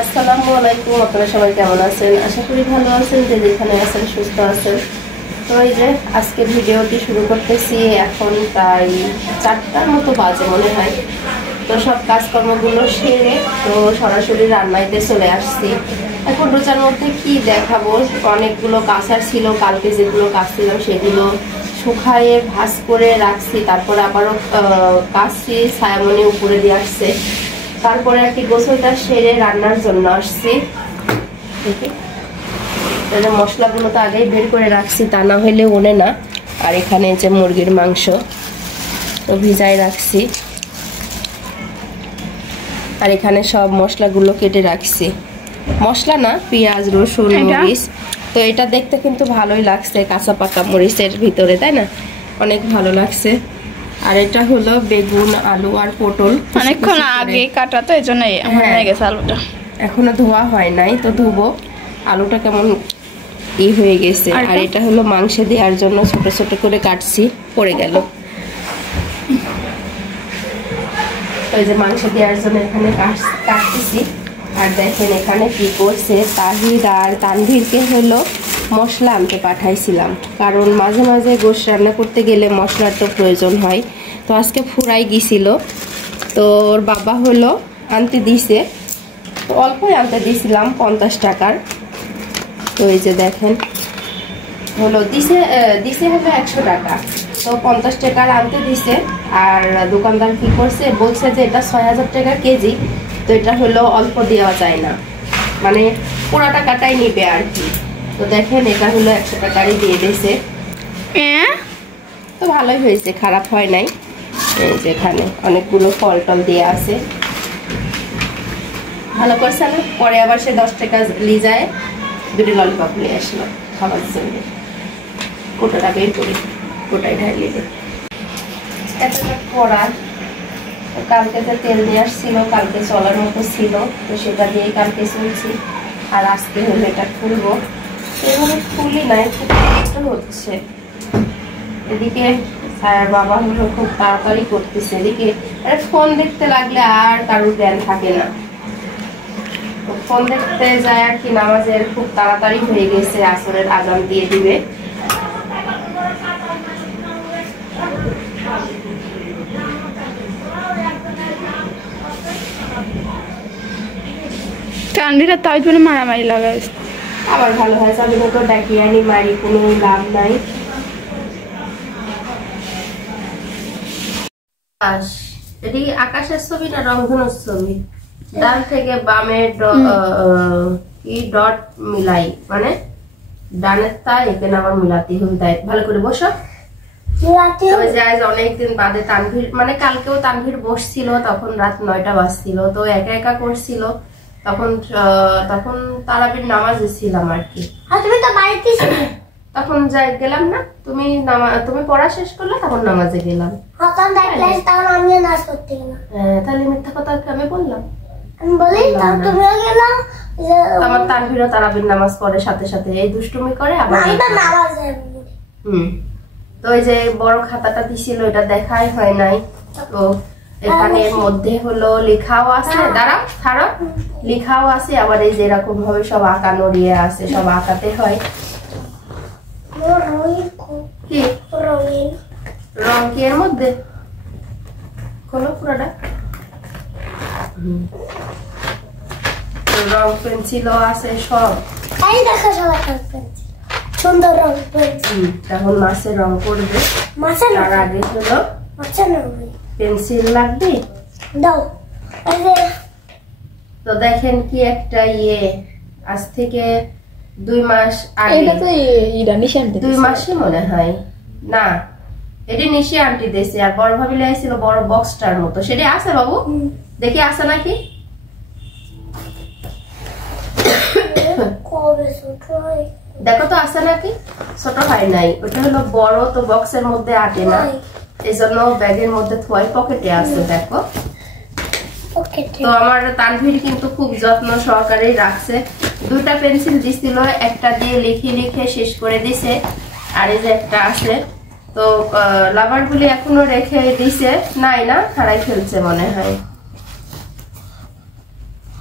আসসালামু আলাইকুম, আপনারা সবাই কেমন আছেন? আশা করি ভালো আছেন, যে যেখানে আছেন সুস্থ আছেন। তো এই যে আজকে ভিডিওটি শুরু করতেছি, এখন প্রায় 4টার মতো বাজে মনে হয়। তো সব কাজকর্মগুলো সেরে তো সরাসরি রান্নাইতে চলে আসছি। এখন রোজার মধ্যে কি দেখাবো, অনেকগুলো কাঁচার ছিল, কালকে যেগুলো কাটছিলাম সেগুলো শুকায়ে ভাজ করে রাখছি, তারপরে আবারও কাচছি, ছায়ামনি উপরে দিয়ে আসছে। তারপরে আর কি গোসলটা সেরে রান্নার জন্য আসছি। মশলাগুলো তো আগেই বের করে রাখছি, তা না হলে ওনে না। আর এখানে যে মুরগির মাংস তো ভিজায় রাখছি, আর এখানে সব মশলাগুলো কেটে রাখছি। মশলা না, পেঁয়াজ, রসুন, মরিচ। তো এটা দেখতে কিন্তু ভালোই লাগছে, কাঁচা পাকা মরিচের ভিতরে, তাই না? অনেক ভালো লাগছে। আর এটা হলো বেগুন, আলু আর পটল, অনেকক্ষণ আগে কাটা, তো এজন্য হয়ে গেছে। আলুটা এখনো ধোয়া হয় নাই, তো ধুবো। আলুটা কেমন হয়ে গেছে। আর এটা হলো মাংসে দেওয়ার জন্য ছোট ছোট করে কাটছি, পড়ে গেল। ওই যে মাংস দেওয়ার জন্য এখানে কাটতেছি। আর দেখেন এখানে কি করছে, তাহির আর তানভীরকে হলো মশলা আনতে পাঠাইছিলাম, কারণ মাঝে মাঝে গোশ রান্না করতে গেলে মশলার তো প্রয়োজন হয়। তো আজকে ফুরাই গিয়েছিল, তো ওর বাবা হলো আনতে দিছে। তো অল্পই আনতে দিয়েছিলাম, 50 টাকার। তো এই যে দেখেন হলো দিছে হলো 100 টাকা, তো 50 টাকার আনতে দিছে। আর দোকানদার কি করছে, বলছে যে এটা 6000 টাকা কেজি, তো এটা হলো অল্প দেওয়া যায় না, মানে পুরো টাকাটাই নিবে আর কি। তো দেখেন এটা হলো 100 টাকারই দিয়ে দিয়েছে। তো ভালোই হয়েছে, খারাপ হয় নাই। এই যে এখানে অনেকগুলো ফল টল দিয়ে আছে, ভালো করছে না। পরে আবার সে 10 টাকা লিজায় দুটো ললিপপ নিয়ে আসলো খাবার জন্য। কোটাটা বের করি, কোটাই ঢালিয়ে দেয়। এতটা করার, কালকে যে তেল নিয়ে আসছিল, কালকে চলার মতো ছিল, তো সেটা দিয়েই কালকে চলছি। আর আজকে হলো এটা খুলবো, এভাবে খুলি নাই, খুব কষ্ট হচ্ছে। এদিকে স্যার বাবা হলো খুব তাড়াতাড়ি করতেছে, এদিকে ফোন দেখতে লাগলে আর কারোর জ্ঞান থাকে না। ফোন দেখতে যায় আর কি, নামাজের খুব তাড়াতাড়ি হয়ে গেছে, আসরের আজান দিয়ে দিবে। কান্দিরা তাই বলে মারামারি লাগাই, আবার ভালো হয় যাবে না, তো ডাকিয়ে আনি মারি, কোনো লাভ নাই। এটি আকাশের ছবি না রংধনুর ছবি? ডান থেকে বামে ডট মিলাই, মানে ডানের তা এখানে আবার মিলাতে হবে। তাই ভালো করে বসো। অনেকদিন বাদে তানভীর, মানে কালকেও তানভীর বসছিল, তখন রাত 9টা বাজছিল, তো একা একা করছিল। তখন তারাবির নামাজে ছিলাম আর কি। তখন যাই গেলাম না, তুমি পড়া শেষ করলে তখন নামাজে গেলাম। তাহলে মিথ্যা কথা আমি বললাম? আমার তানভীরও তারাবির নামাজ পড়ে, সাথে সাথে এই দুষ্টুমি করে আবার। তো ওই যে বড় খাতাটা দিছিল, এটা দেখাই হয় নাই। তো এখানে মধ্যে হলো লেখাও আছে, দাঁড়াও ছাড়ো, লেখাও আছে, আবার এই যে এরকম ভাবে সব আঁকা নড়িয়ে আছে, সব আঁকাতে হয়। কি রং কি এর মধ্যে? খোলো পুরোটা। রং পেন্সিলও আছে সব। সুন্দর রং পেন্সিল। এখন মাছের রং করবে, তার আগে হলো পেন্সিল লাগবে। দাও। তো দেখেন কি একটা আজ থেকে 2 মাস আগে, 2 মাসই মনে হয় না, এটি নিশি আন্টি দিয়েছে। আর বড় ভাবি লাইছিল বড় বক্সটার মতো, সেটা আছে বাবু? দেখি আছে নাকি। দেখো তো আছে নাকি। ছোট হয় নাই, ওটা হলো বড়, তো বক্সের মধ্যে আটে না, এই জন্য ব্যাগের মধ্যে থোয়াই, পকেটে আছে। দেখো তো আমার তানভীর কিন্তু খুব যত্ন সহকারে রাখছে। 2টা পেন্সিল দিছিল, একটা দিয়ে লিখে লিখে শেষ করে দিছে, আর এই যে একটা আছে। তো লাভার গুলি এখনো রেখে দিছে, নাই না, হারাই ফেলছে মনে হয়।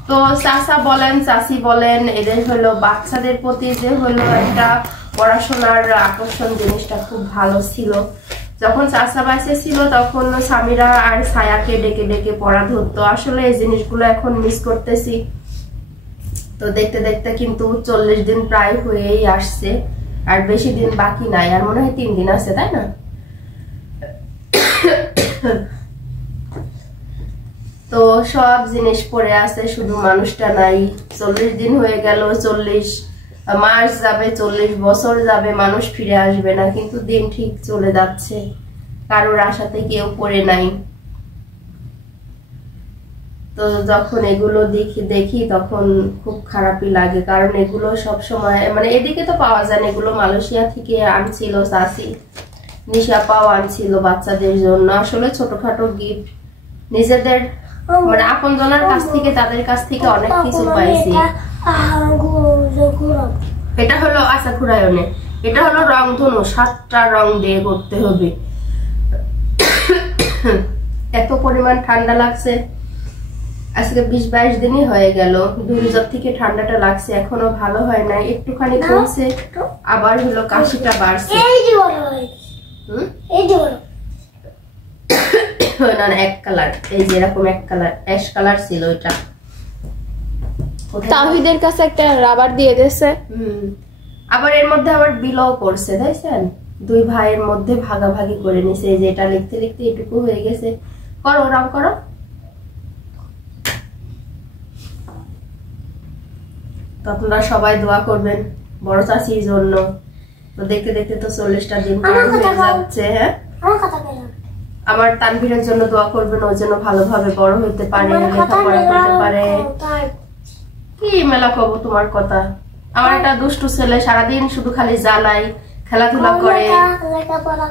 তো চাচা বলেন চাচি বলেন এদের হলো বাচ্চাদের প্রতি যে হলো একটা পড়াশোনার আকর্ষণ জিনিসটা খুব ভালো ছিল। যখন চাচা বাইসে ছিল তখন সামিরা আর ছায়াকে ডেকে ডেকে পড়া ধরতো। আসলে এই জিনিসগুলো এখন মিস করতেছি। তো দেখতে দেখতে কিন্তু 40 দিন প্রায় হয়েই আসছে, আর বেশি দিন বাকি নাই, আর মনে হয় 3 দিন আছে, তাই না? তো সব জিনিস পড়ে আছে, শুধু মানুষটা নাই। 40 দিন হয়ে গেল, 40 মাস যাবে, 40 বছর যাবে, মানুষ ফিরে আসবে না, কিন্তু দিন ঠিক চলে যাচ্ছে, কারোর আশাতে কেউ পড়ে নাই। তো যখন এগুলো দেখি তখন খুব খারাপই লাগে, কারণ এগুলো সব সময় মানে এদিকে তো পাওয়া যায় না, এগুলো মালয়েশিয়া থেকে আনছিল চাচি, নিশা পাও আনছিল বাচ্চাদের জন্য। আসলে ছোটখাটো গিফট নিজেদের মানে আপনজনের কাছ থেকে, তাদের কাছ থেকে অনেক কিছু পাইছি। এটা হলো আশা ঘুরায়নে, এটা হলো রংধনু, 7টা রং দিয়ে করতে হবে। এত পরিমাণ ঠান্ডা লাগছে, আজকে 20-22 দিনই হয়ে গেল। দুর্যোগ থেকে ঠান্ডাটা লাগছে, এখনো ভালো হয় নাই, একটুখানি কমছে, আবার হলো কাশিটা বাড়ছে। না এক কালার, এই যে এরকম এক কালার, অ্যাশ কালার ছিল এটা। তাহিদের কাছে একটা রাবার দিয়ে দিয়েছে। আবার এর মধ্যে আবার বিলও করছে, দেখছেন? 2 ভাইয়ের মধ্যে ভাগাভাগি করে নিছে। এই যে এটা লিখতে লিখতে এটুকু হয়ে গেছে। করো, রং করো। তো আপনারা সবাই দোয়া করবেন বড় চাচির জন্য। তো দেখতে দেখতে তো 40টা দিন পার হয়ে যাচ্ছে। হ্যাঁ, আমার তানভীরের জন্য দোয়া করবেন, ওর জন্য ভালোভাবে বড় হতে পারে, লেখাপড়া করতে পারে। কি মেলা কব তোমার কথা? আমার একটা দুষ্টু ছেলে, সারাদিন শুধু খালি জ্বালাই, খেলাধুলা করে, লেখাপড়া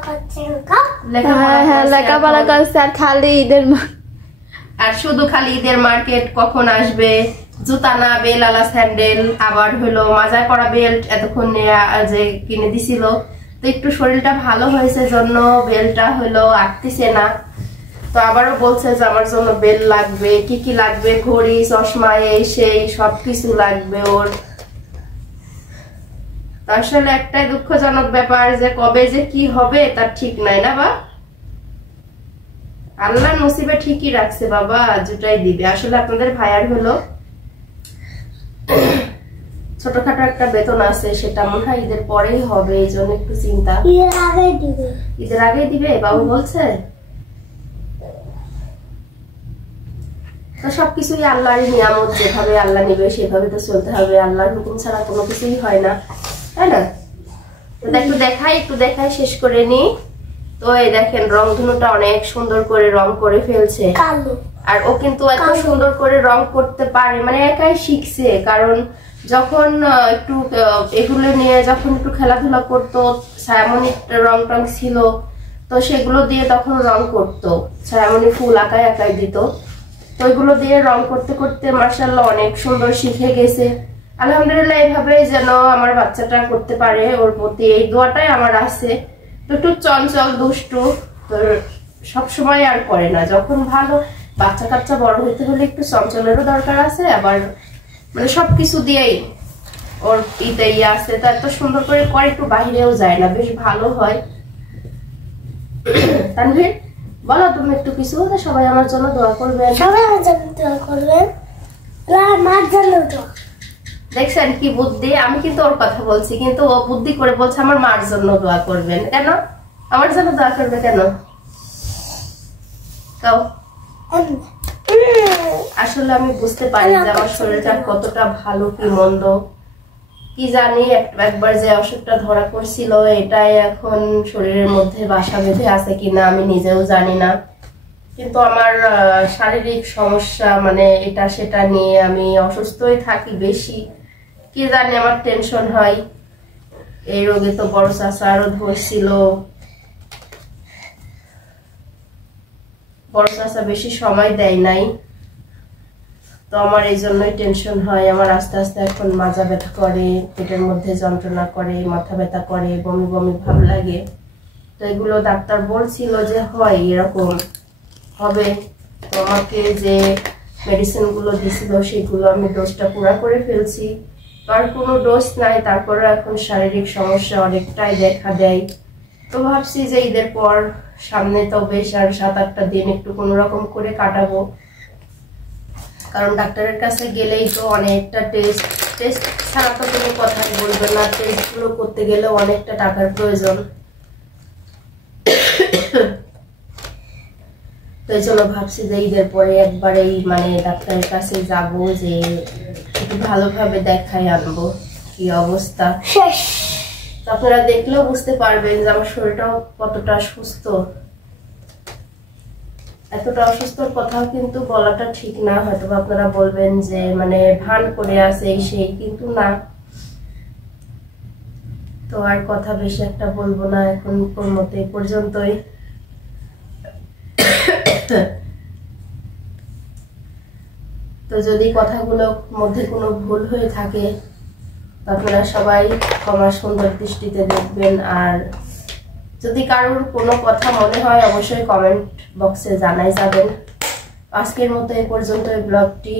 করছে, আর খালি ঈদের আর শুধু খালি ঈদের মার্কেট কখন আসবে, জুতা না বেল আলা স্যান্ডেল, আবার হলো মাজায় পরা বেল্ট এতক্ষণ যে কিনে দিছিল। তো একটু শরীরটা ভালো হয়েছে জন্য বেলটা হলো আটতেছে না। তো আবারও বলছে যে আমার জন্য বেল লাগবে, কি কি লাগবে, ঘড়ি, চশমা, এই সেই সবকিছু লাগবে ওর। আসলে একটাই দুঃখজনক ব্যাপার যে কবে যে কি হবে তার ঠিক নাই, না বা? আল্লাহ নসিবে ঠিকই রাখছে বাবা, জুটাই দিবে। আসলে আপনাদের ভাইয়ার হলো ছোটখাটো একটা বেতন আছে, সেটা মনে হয় ঈদের পরেই হবে, এই জন্য একটু চিন্তা। ঈদের আগেই দিবে বাবু বলছে। তো সবকিছুই আল্লাহর নিয়ামত, যেভাবে আল্লাহ নিবে সেভাবে তো চলতে হবে, আল্লাহর হুকুম ছাড়া কোনো কিছুই হয় না, তাই না? একটু দেখাই শেষ করে নি। তো এই দেখেন রংধনুটা অনেক সুন্দর করে রং করে ফেলছে, আর ও কিন্তু এত সুন্দর করে রং করতে পারে, মানে একাই শিখছে। কারণ যখন একটু এগুলো নিয়ে যখন একটু খেলাধুলা করতো, ছায়ামণি রং টং ছিল, তো সেগুলো দিয়ে তখন রং করতো, ছায়ামণি ফুল আঁকাই দিত। তো ওইগুলো দিয়ে রং করতে করতে মাশাআল্লাহ অনেক সুন্দর শিখে গেছে। আলহামদুলিল্লাহ, এইভাবে যেন আমার বাচ্চাটা করতে পারে, ওর প্রতি এই দোয়াটাই আমার আছে। তো একটু চঞ্চল দুষ্টু, সবসময় আর করে না। যখন ভালো বাচ্চা কাচ্চা বড় হইতে হলে একটু চঞ্চলেরও দরকার আছে, আবার মানে সবকিছু দিয়েই ওর ইয়ে আছে। তো এত সুন্দর করে করে, একটু বাহিরেও যায় না, বেশ ভালো হয়। তানভীর বলো তুমি একটু কিছু, সবাই আমার জন্য দোয়া করবেন। দেখছেন কি বুদ্ধি? আমি কিন্তু ওর কথা বলছি, কিন্তু ও বুদ্ধি করে বলছে আমার মার জন্য দোয়া করবেন। কেন আমার জন্য দোয়া করবে কেন? আসলে আমি বুঝতে পারি যে আমার শরীরটা কতটা ভালো কি মন্দ, কি জানি। একবার যে অসুখটা ধরা পড়ছিল, এটাই এখন শরীরের মধ্যে বাসা বেঁধে আছে কিনা আমি নিজেও জানি না। কিন্তু আমার শারীরিক সমস্যা, মানে এটা সেটা নিয়ে আমি অসুস্থই থাকি বেশি, কি জানি আমার টেনশন হয়। এই রোগে তো বড় চাচা আরো ধরছিল, বড় চাচা বেশি সময় দেয় নাই, তো আমার এই জন্যই টেনশন হয়। আমার আস্তে আস্তে এখন মাজা ব্যথা করে, পেটের মধ্যে যন্ত্রণা করে, মাথা ব্যথা করে, বমি বমি ভাব লাগে। তো এগুলো ডাক্তার বলছিল যে হয় এরকম হবে। তো আমাকে যে মেডিসিন গুলো দিছিল সেগুলো আমি ডোজটা পুরো করে ফেলছি। আর কোনো ডোজ নাই, তারপরে এখন শারীরিক সমস্যা অনেকটাই দেখা দেয়। তো ভাবছি যে ঈদের পর সামনে তো বেশ আর 7-8টা দিন একটু কোনো রকম করে কাটাবো, কারণ ডাক্তারের কাছে গেলেই তো অনেকটা টেস্ট ছাড়া তো কোনো কথাই বলবে না, টেস্ট গুলো করতে গেলে অনেকটা টাকার প্রয়োজন। তো এই জন্য ভাবছি যে ঈদের পরে একবারেই মানে ডাক্তারের কাছে যাব, যে একটু ভালোভাবে দেখাই আনবো কি অবস্থা। আপনারা দেখলেও বুঝতে পারবেন যে আমার শরীরটাও কতটা সুস্থ। এতটা অসুস্থর কথাও কিন্তু বলাটা ঠিক না, হয়তো আপনারা বলবেন যে মানে ভান করে আছে সেই, কিন্তু না। তো আর কথা বেশি একটা বলবো না এখন, কোন মতে পর্যন্তই। তো যদি কথাগুলোর মধ্যে কোনো ভুল হয়ে থাকে আপনারা সবাই ক্ষমা সুন্দর দৃষ্টিতে দেখবেন। আর যদি কারোর কোনো কথা মনে হয় অবশ্যই কমেন্ট বক্সে জানাই যাবেন। আজকের মতো এই পর্যন্ত এই ব্লগটি,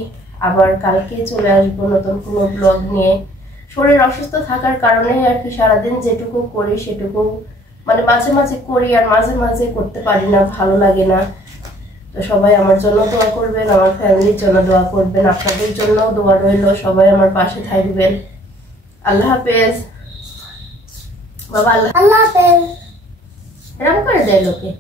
আবার কালকে চলে আসবো নতুন কোনো ব্লগ নিয়ে। শরীর অসুস্থ থাকার কারণে আর কি সারাদিন যেটুকু করি সেটুকু মানে মাঝে মাঝে করি, আর মাঝে মাঝে করতে পারি না, ভালো লাগে না। তো সবাই আমার জন্য দোয়া করবেন, আমার ফ্যামিলির জন্য দোয়া করবেন, আপনাদের জন্য দোয়া রইল, সবাই আমার পাশে থাকবেন। আল্লাহ হাফেজ বাবা। আল্লাহ হাফেজ। এরকম করে দেয় লোকে।